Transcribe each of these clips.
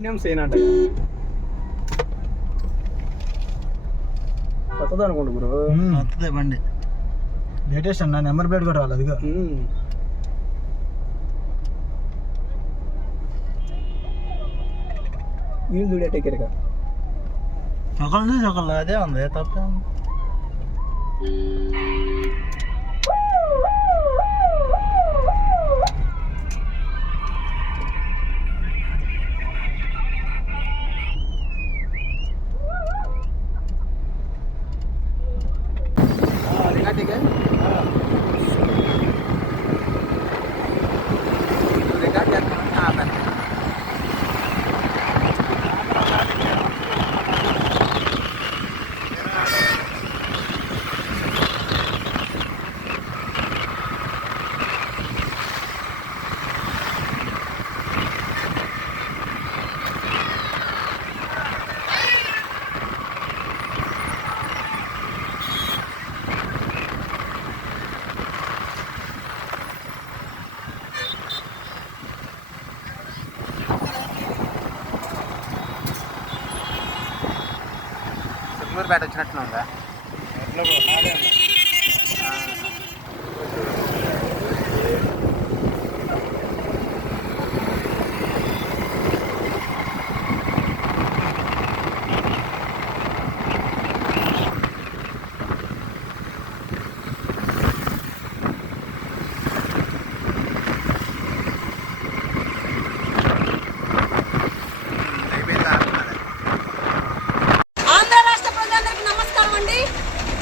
సేనంట కొత్తది అనుకోండి బ్రో. కొత్తదే బండి, లేటెస్ట్ అన్న. నెంబర్ ప్లేట్ కూడా రాలేదు. అదిగా వీళ్ళు చూడేటెక్కరిగా ఒకళ్ళు అదే ఉంది తప్ప. బ్యాట్ వచ్చినట్లు ఉందా?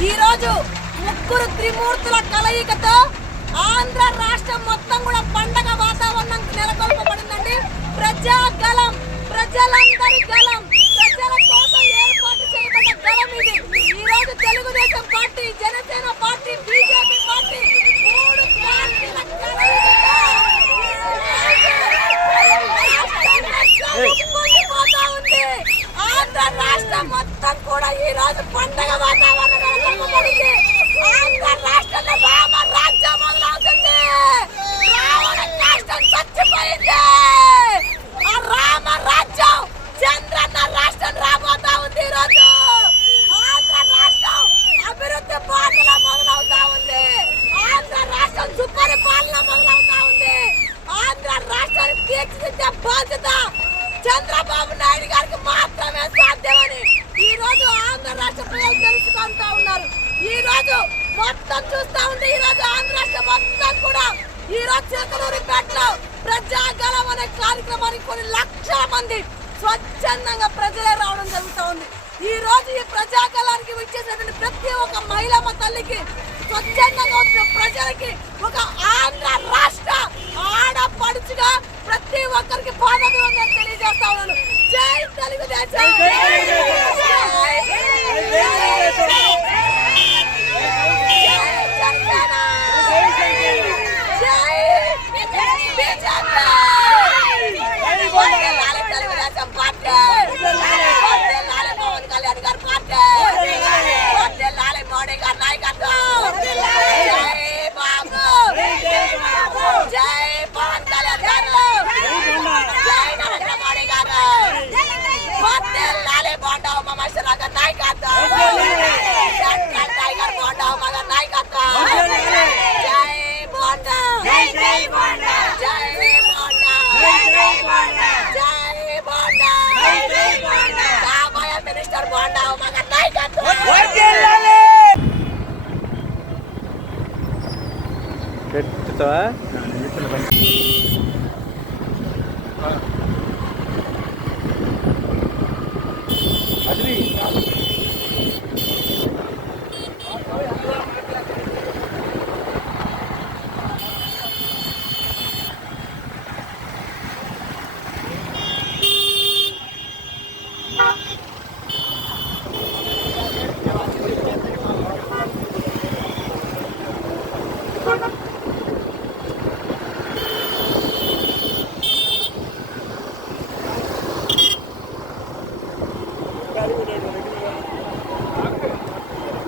ఈరోజు ముగ్గురు త్రిమూర్తుల కలయికతో ఆంధ్ర రాష్ట్రం మొత్తం కూడా పండగ వాతావరణం నెలకొల్పబడిందండి. ప్రజాగలం, ప్రజలందరి గలం, ప్రజల కోసం ఏర్పాటు చేయబడ్డ గలం ఇది. ఈరోజు Telugu Desam party, Janasena party, BJP party, మూడు పార్టీల కలయికతో ఉంది. ఆంధ్ర రాష్ట్రం మొత్తం కూడా ఈ రోజు పండగ వాతావరణం నెలకొల్పబడింది. ఆంధ్ర రాష్ట్రంలో రామ రాజ్యం మొదలవుతుంది. రావణ రాష్ట్రం చచ్చిపోయింది. ఆ రామ రాజ్యం చంద్రన్న రాష్ట్రం రాబోతా ఉంది. ఈ రోజు ఆంధ్ర రాష్ట్రం అభివృద్ధి బాటలో మొదలవుతా ఉంది. ఆంధ్ర రాష్ట్రం సుపరిపాలన మొదలవుతా ఉంది. ఆంధ్ర రాష్ట్రాన్ని తీర్చిదిద్దే బాధ్యత చంద్రబాబు నాయుడు గారికి మాత్రమే సాధ్యమని ఈ రోజు ఆంధ్ర రాష్ట్ర ప్రజలు తెలుసుకుంటా ఉన్నారు. ఈ రోజు మొత్తం చూస్తా ఉంటే ఈ రోజు ఆంధ్ర రాష్ట్రం మొత్తం కూడా ఈ రోజు చిలకలూరిపేటలో ప్రజాగలం అనే కార్యక్రమానికి కొన్ని లక్షల మంది స్వచ్ఛందంగా ప్రజలే రావడం జరుగుతూ ఉంది. ఈ రోజు ఈ ప్రజాగలానికి వచ్చేసినటువంటి ప్రతి ఒక్క మహిళమ్మ తల్లికి, స్వచ్ఛందంగా వచ్చిన ప్రజలకి ఒక ఆంధ్ర రాష్ట్ర ఆడపడుచుగా ప్రతి ఒక్కరికి బాధ్యత తెలియజేస్తా ఉన్నాను. జై తెలుగుదేశం. మోడీ గారి నాయకత్వం. జై పవన్ కళ్యాణ్ గారు. జై నరేంద్ర మోడీ గారు. లాలే బోండా ఉమామహేశ్వర గారి నాయకత్వం. సెంట్రల్ టైగర్ బోండా ఉమా గారి నాయకత్వం. జై బోండా. జై బోండా. జై బోండా. జై బోండా. కాబోయే మినిస్టర్ బోండా ఉమా గారి నాయకత్వం. పెట్టుతావా? అది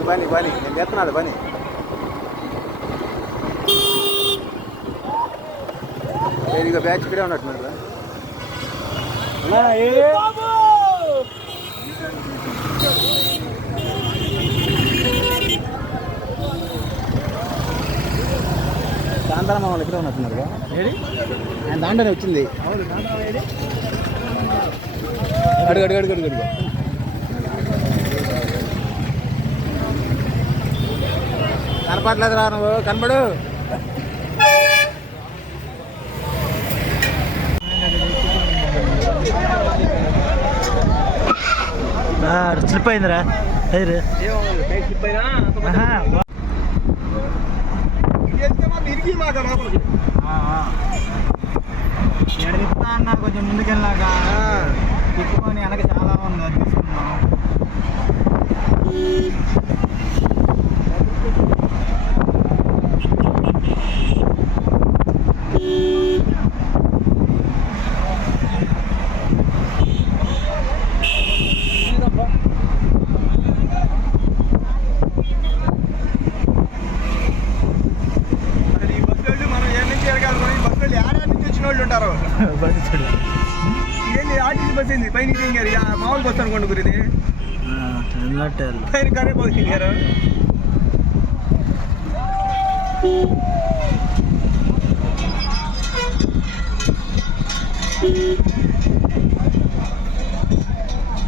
బని బని నేను చేస్తున్నాను బని. ఇక బ్యాచ్ ఇక్కడే ఉన్నట్టున్నారు కదా. కాంతారా మామూలు ఎక్కడ ఉన్నట్టున్నారుగా ఏడి ఆయన దాంట్లోనే వచ్చింది. అవును కాంతారా ఏడి అడుగు అడుగు అడుగు అడుగు కనపడలేదురా నువ్వు, కనపడు. స్లిప్ అయిందిరా టైర్. ఎడదిస్తా అన్నా కొంచెం ముందుకెళ్ళాక తిప్పుకొని వెనక చాలా ఉంది, అది తీసుకున్నాం. ఏంది ఆర్టీసీ బస్ ఏంది పైన మామూలు బస్ అనుకోండి గురిది పైన కరే పోతుంది గారు.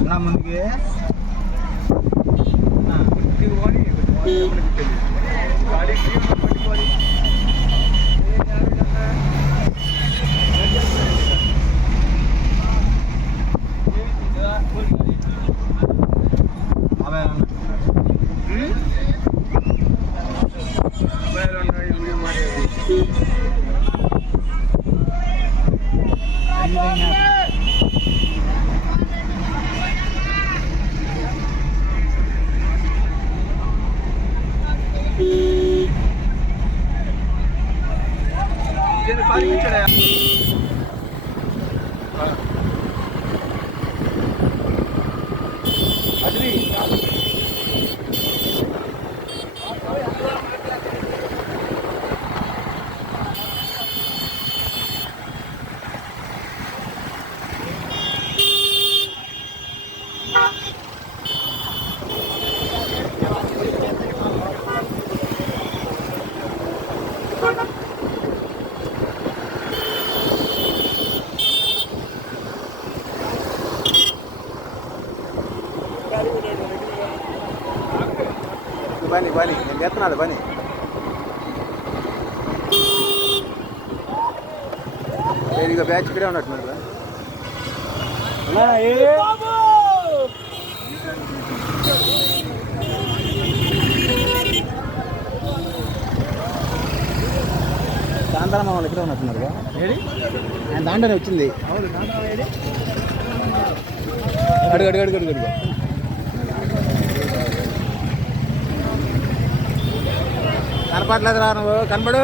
నా ముందుకి బని బని నేను చేస్తున్నాను బని. ఇక బ్యాచ్ ఇక్కడే ఉన్నట్టున్నారు. కాంతారా మామూలు ఎక్కడ ఉన్నట్టున్నారుగా ఏడి ఆయన దాంట్లోనే వచ్చింది. అవును కాంతారా ఏడి అడుగు అడుగు అడుగు అడుగు అడుగు కనపడలేదురా నువ్వు, కనపడు.